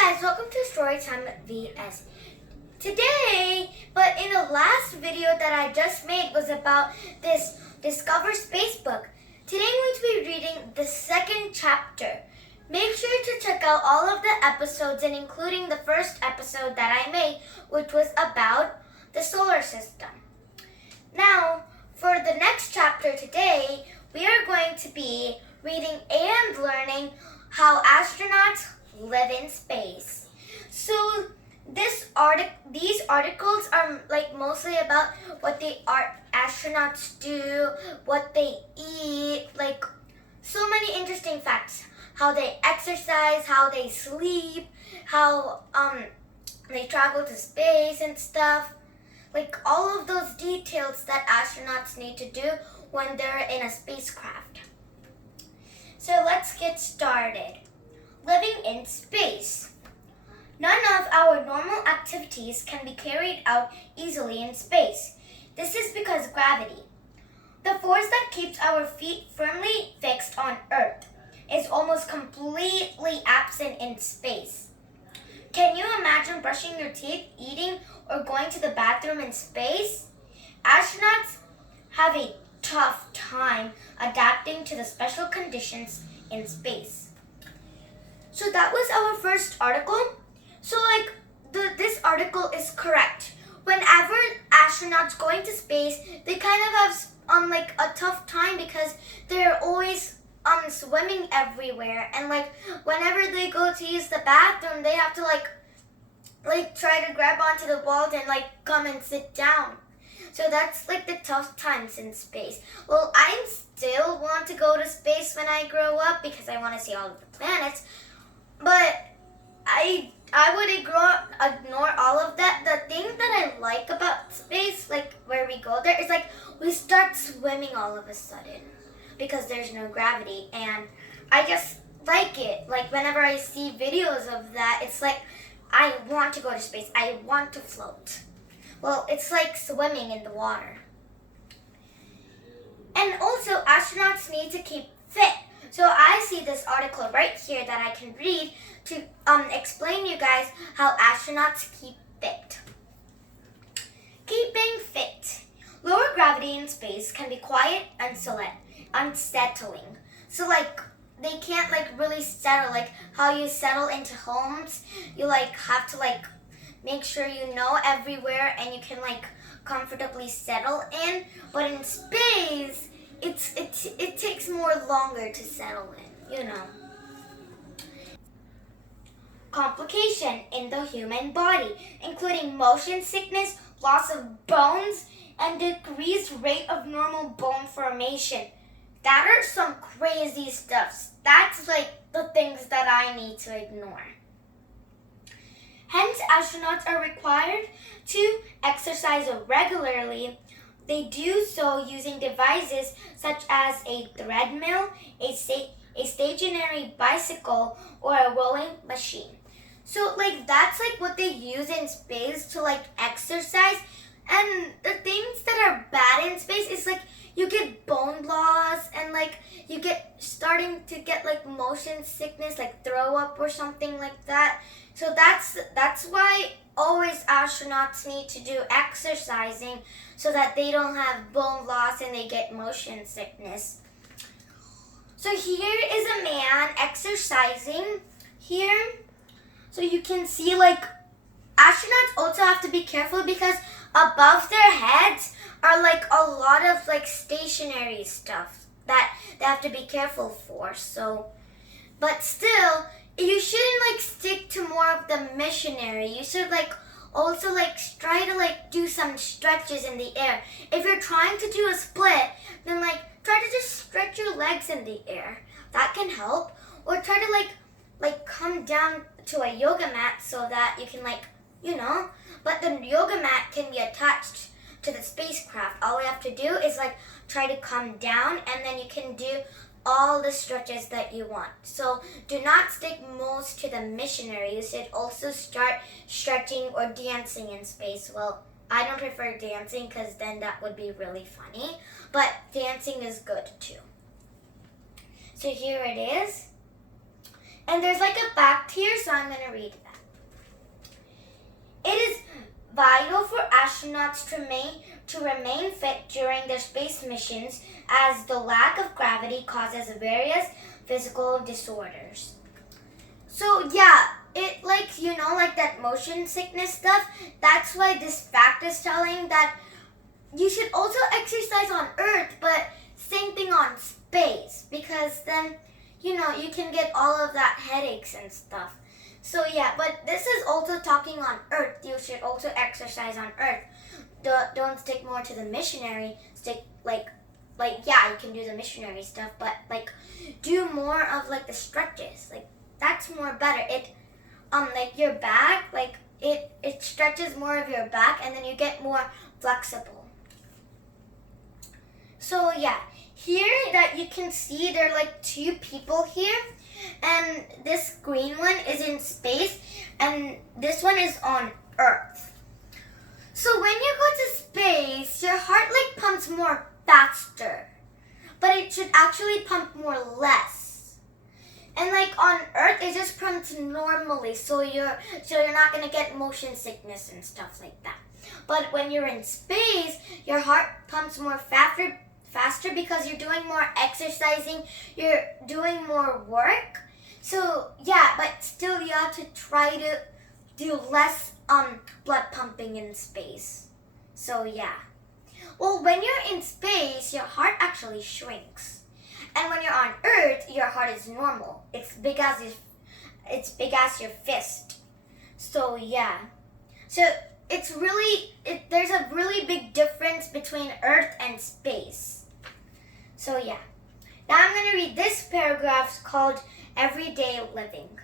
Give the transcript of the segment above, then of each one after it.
guys, welcome to Storytime VS. Today, but in the last video that I just made was about this Discover Space book. Today I'm going to be reading the second chapter. Make sure to check out all of the episodes and including the first episode that I made, which was about the solar system. Now, for the next chapter today, we are going to be reading and learning how astronauts live in space. So these articles are mostly about what the astronauts do, what they eat, so many interesting facts. How they exercise, how they sleep, how they travel to space and stuff. All of those details that astronauts need to do when they're in a spacecraft. So let's get started. Living in space. None of our normal activities can be carried out easily in space. This is because gravity, the force that keeps our feet firmly fixed on Earth, is almost completely absent in space. Can you imagine brushing your teeth, eating, or going to the bathroom in space? Astronauts have a tough time adapting to the special conditions in space. So that was our first article. So this article is correct. Whenever astronauts going to space, they kind of have a tough time because they're always swimming everywhere, and whenever they go to use the bathroom, they have to try to grab onto the walls and come and sit down. So that's the tough times in space. Well, I still want to go to space when I grow up because I want to see all of the planets, but I would ignore all of that. The thing that I like about space, where we go there, is we start swimming all of a sudden because there's no gravity, and I just like it. Whenever I see videos of that, it's I want to go to space. I want to float. Well, it's like swimming in the water. And also, astronauts need to keep fit. So I see this article right here that I can read to explain you guys how astronauts keep fit. Keeping fit. Lower gravity in space can be quiet and unsettling. So they can't really settle, how you settle into homes. You have to make sure you know everywhere and you can comfortably settle in. But in space, it takes more longer to settle in, Complication in the human body, including motion sickness, loss of bones, and decreased rate of normal bone formation. That are some crazy stuff. That's the things that I need to ignore. Hence, astronauts are required to exercise regularly. They do so using devices such as a treadmill, a stationary bicycle, or a rowing machine. So that's what they use in space to exercise. And the things that are bad in space is you get bone loss and you get starting to get motion sickness, throw up or something like that. So that's why always astronauts need to do exercising so that they don't have bone loss and they get motion sickness. So here is a man exercising here. So you can see astronauts also have to be careful because above their heads are a lot of stationary stuff that they have to be careful for. So, but still, you shouldn't stick to more of the missionary. You should also try to do some stretches in the air. If you're trying to do a split, then try to just stretch your legs in the air. That can help. Or try to come down to a yoga mat so that you can but the yoga mat can be attached to the spacecraft. All we have to do is try to come down, and then you can do all the stretches that you want. So do not stick most to the missionary. You should also start stretching or dancing in space. Well, I don't prefer dancing because then that would be really funny, but dancing is good too. So here it is. And there's a back here, so I'm going to read that. vital for astronauts to remain fit during their space missions, as the lack of gravity causes various physical disorders. So yeah, it like that motion sickness stuff. That's why this fact is telling that you should also exercise on Earth, but same thing on space, because then you can get all of that headaches and stuff. So yeah, but this is also talking on Earth. You should also exercise on Earth. Don't stick more to the missionary. Stick yeah, you can do the missionary stuff, but do more of the stretches. That's more better. It your back, it stretches more of your back, and then you get more flexible. So yeah, here that you can see there are two people here, and this green one is in space and this one is on Earth. So when you go to space, your heart pumps more faster, but it should actually pump more less. And on Earth, it just pumps normally, so you're not gonna get motion sickness and stuff like that. But when you're in space, your heart pumps more faster because you're doing more exercising, you're doing more work. So yeah, but still you have to try to do less blood pumping in space. So yeah. Well, when you're in space, your heart actually shrinks. And when you're on Earth, your heart is normal. It's big as your fist. So yeah. So there's a really big difference between Earth and space. So yeah. Now I'm going to read this paragraph called Everyday Living.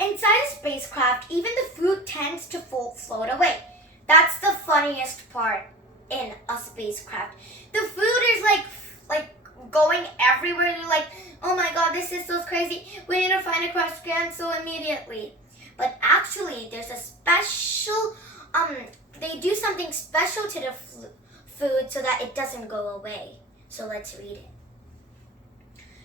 Inside a spacecraft, even the food tends to float away. That's the funniest part in a spacecraft. The food is going everywhere. You're oh my god, this is so crazy. We need to find a crash cancel immediately. But actually, there's a special, they do something special to the food so that it doesn't go away. So let's read it.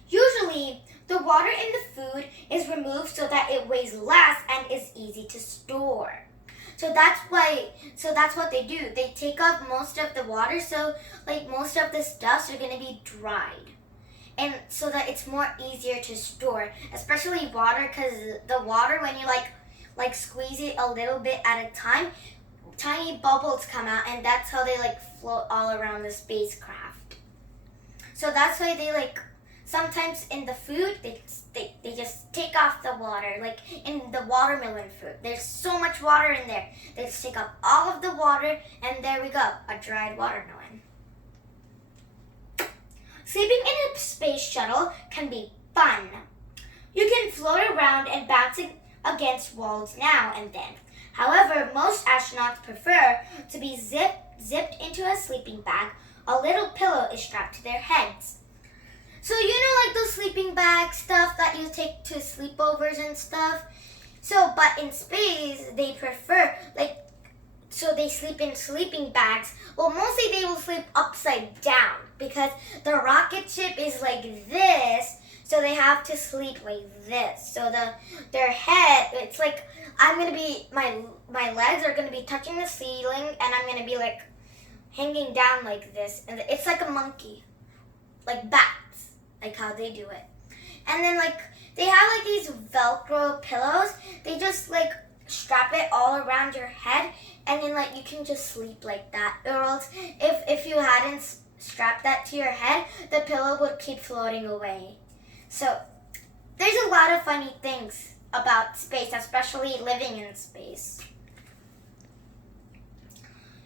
Usually, the water in the food is removed so that it weighs less and is easy to store. So that's what they do. They take off most of the water, so most of the stuffs are gonna be dried. And so that it's more easier to store, especially water, because the water, when you squeeze it a little bit at a time, tiny bubbles come out, and that's how they float all around the spacecraft. So that's why they sometimes in the food they just take off the water, in the watermelon fruit. There's so much water in there. They just take off all of the water, and there we go, a dried watermelon. Sleeping in a space shuttle can be fun. You can float around and bounce against walls now and then. However, most astronauts prefer to be zipped into a sleeping bag. A little pillow is strapped to their heads. So those sleeping bag stuff that you take to sleepovers and stuff. So, but in space, they prefer, so they sleep in sleeping bags. Well, mostly they will sleep upside down because the rocket ship is like this, so they have to sleep like this. So their head, it's my legs are gonna be touching the ceiling, and I'm gonna be hanging down like this, and it's like a monkey, like bats, how they do it. And then they have these Velcro pillows. They just strap it all around your head, and then you can just sleep like that. Or else if you hadn't strapped that to your head, the pillow would keep floating away. So there's a lot of funny things about space, especially living in space.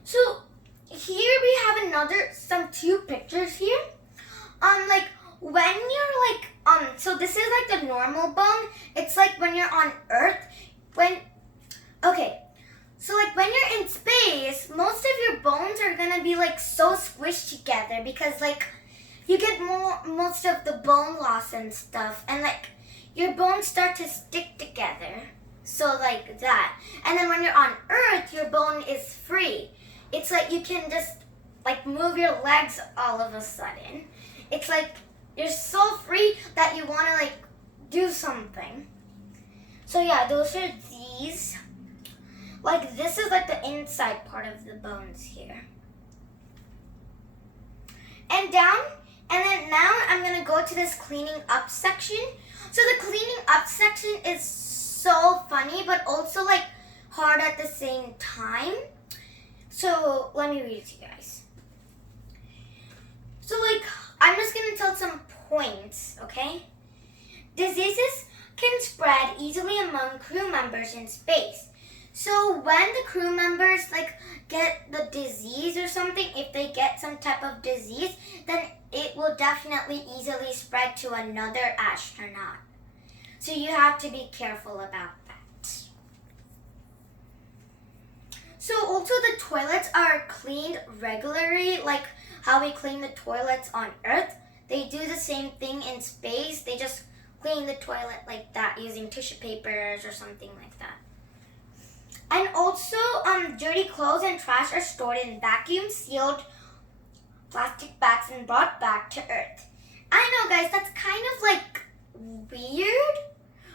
So here we have two pictures here. When you're so this is the normal bone. It's when you're on Earth. So when you're in space, most of your bones are gonna be so squished together because you get most of the bone loss and stuff, and your bones start to stick together. So that. And then when you're on Earth, your bone is free. It's you can just move your legs all of a sudden. It's you're so free that you want to do something. So yeah, those are these. Like this is like the inside part of the bones here. And down, and then now I'm gonna go to this cleaning up section. So the cleaning up section is so funny, but also like hard at the same time. So let me read it to you guys. So like, I'm just gonna tell some points, okay? Diseases can spread easily among crew members in space. So when the crew members like get the disease or something, if they get some type of disease, then it will definitely easily spread to another astronaut. So you have to be careful about that. So also the toilets are cleaned regularly, like how we clean the toilets on Earth. They do the same thing in space. They just clean the toilet like that using tissue papers or something like that. And also, dirty clothes and trash are stored in vacuum-sealed plastic bags and brought back to Earth. I know, guys, that's kind of like weird,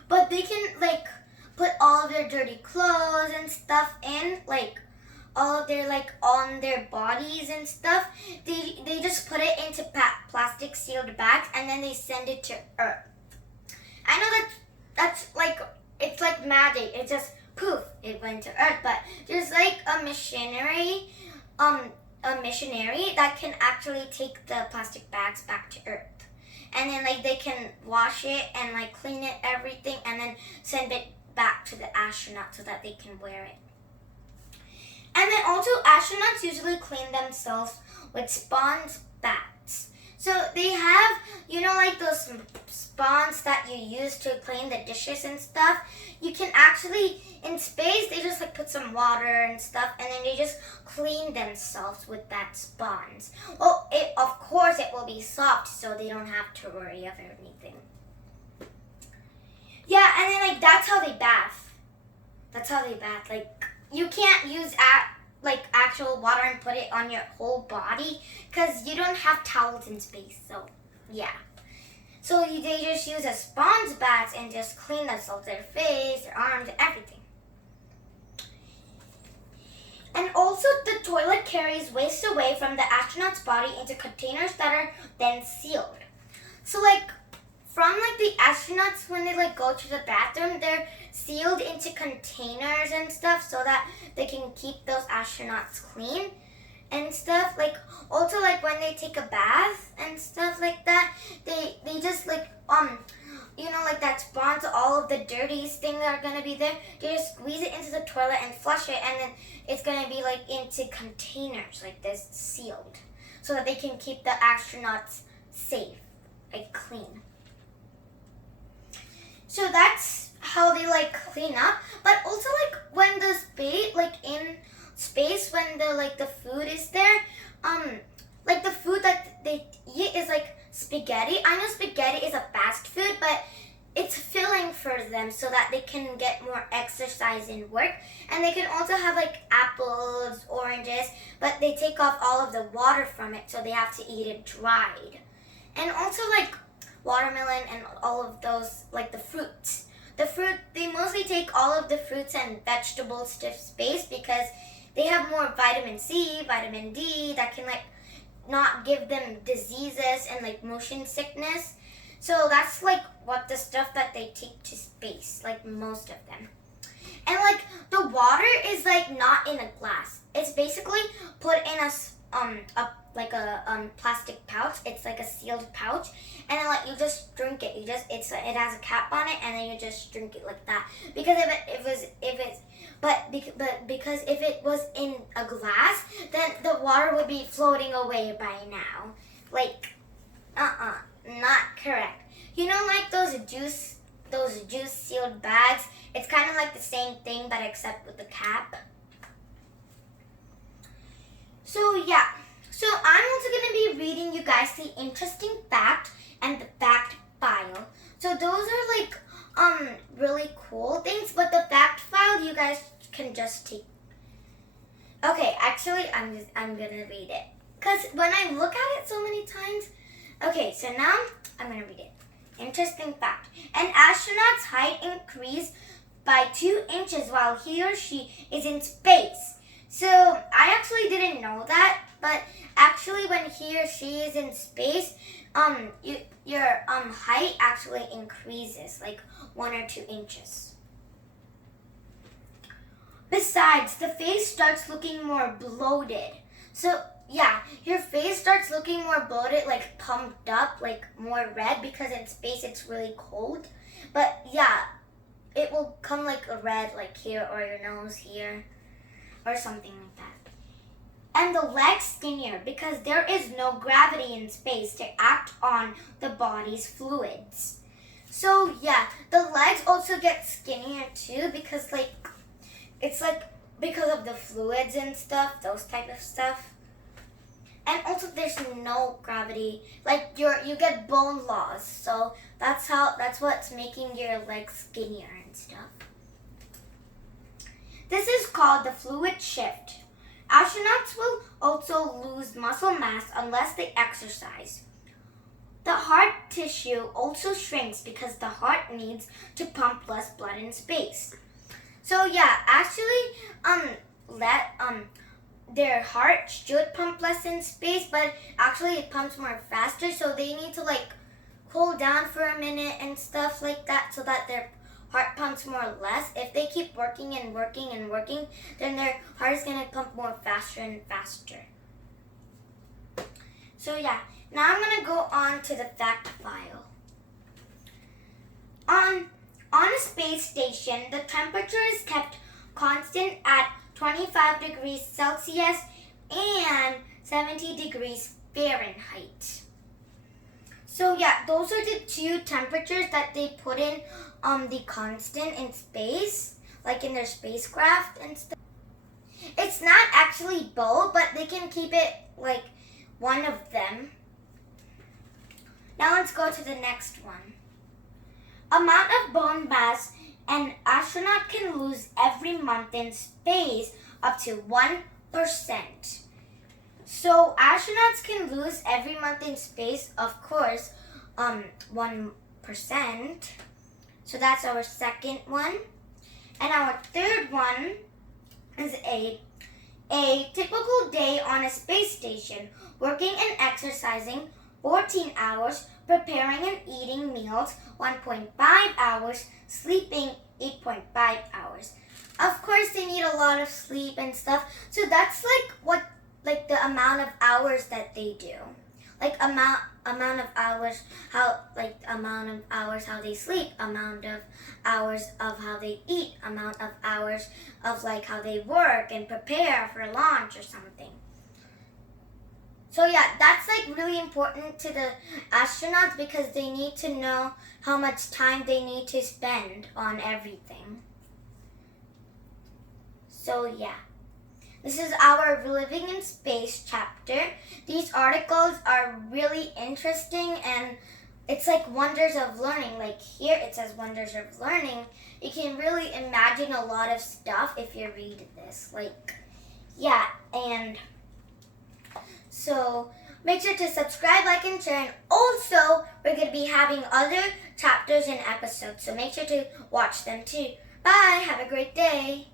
but they can like put all of their dirty clothes and stuff in, like all of their like on their bodies and stuff. They just put it into plastic sealed bags and then they send it to Earth. I know that's like, it's like magic. It just poof, it went to Earth. But there's like a missionary that can actually take the plastic bags back to Earth. And then like they can wash it and like clean it, everything, and then send it back to the astronaut so that they can wear it. And then also astronauts usually clean themselves with sponge baths. So they have, you know, like those sponge that you use to clean the dishes and stuff. You can actually, in space, they just like put some water and stuff, and then they just clean themselves with that sponge. Well, of course it will be soft, so they don't have to worry of anything. Yeah, and then like that's how they bath. That's how they bath. Like you can't use actual water and put it on your whole body because you don't have towels in space. So yeah. So they just use a sponge bath and just clean themselves, their face, their arms, everything. And also the toilet carries waste away from the astronaut's body into containers that are then sealed. So like from like the astronauts, when they like go to the bathroom, they're sealed into containers and stuff so that they can keep those astronauts clean and stuff. Like also like when they take a bath and stuff like that, they just like you know, like that sponge, all of the dirtiest things that are gonna be there, they just squeeze it into the toilet and flush it, and then it's gonna be like into containers like this, sealed, so that they can keep the astronauts safe, like clean. So that's how they like clean up. But also like when the space, like in space, when the food is there, like the food that they eat is like spaghetti. I know spaghetti is a fast food, but it's filling for them so that they can get more exercise in work. And they can also have like apples, oranges, but they take off all of the water from it, so they have to eat it dried. And also like watermelon and all of those, like the fruits. The fruit, they mostly take all of the fruits and vegetables to space because they have more vitamin C, vitamin D that can like not give them diseases and like motion sickness. So that's like what the stuff that they take to space, like most of them. And like the water is like not in a glass. It's basically put in a plastic pouch. It's like a sealed pouch, and then like you just drink it. It has a cap on it, and then you just drink it like that. Because because if it was in a glass, then the water would be floating away by now. Like, not correct. You know, like those juice sealed bags. It's kind of like the same thing, but except with the cap. So yeah. So I'm also going to be reading you guys the interesting fact and the fact file. So those are like really cool things, but the fact file you guys can just take. Okay, actually I'm going to read it cuz when I look at it so many times. Okay, so now I'm going to read it. Interesting fact. An astronaut's height increased by 2 inches while he or she is in space. So I actually didn't know that, but actually when he or she is in space, your height actually increases like 1 or 2 inches. Besides, the face starts looking more bloated. So yeah, your face starts looking more bloated, like pumped up, like more red, because in space it's really cold. But yeah, it will come like a red, like here, or your nose here, or something like that. And the legs skinnier because there is no gravity in space to act on the body's fluids. So yeah, the legs also get skinnier too because it's because of the fluids and stuff, those type of stuff. And also there's no gravity. Like you get bone loss. So that's what's making your legs skinnier and stuff. This is called the fluid shift. Astronauts will also lose muscle mass unless they exercise. The heart tissue also shrinks because the heart needs to pump less blood in space. So yeah, actually their heart should pump less in space, but actually it pumps more faster, so they need to cool down for a minute and stuff like that so that their heart pumps more or less. If they keep working and working and working, then their heart is going to pump more faster and faster. So yeah, now I'm going to go on to the fact file. On a space station, the temperature is kept constant at 25 degrees Celsius and 70 degrees Fahrenheit. So yeah, those are the 2 temperatures that they put in the constant in space, like in their spacecraft and stuff. It's not actually both, but they can keep it like one of them. Now let's go to the next one. Amount of bone mass an astronaut can lose every month in space up to 1%. So astronauts can lose every month in space, of course, 1%. So that's our second one. And our third one is a typical day on a space station, working and exercising 14 hours, preparing and eating meals 1.5 hours, sleeping 8.5 hours. Of course, they need a lot of sleep and stuff. So that's the amount of hours that they do. Amount of hours how they sleep, amount of hours of how they eat, amount of hours of how they work and prepare for launch or something. So yeah, that's really important to the astronauts because they need to know how much time they need to spend on everything. So yeah, this is our Living in Space chapter. These articles are really interesting and it's like wonders of learning. Like here it says wonders of learning. You can really imagine a lot of stuff if you read this. Yeah, and so make sure to subscribe, like, and share. And also, we're going to be having other chapters and episodes. So make sure to watch them too. Bye. Have a great day.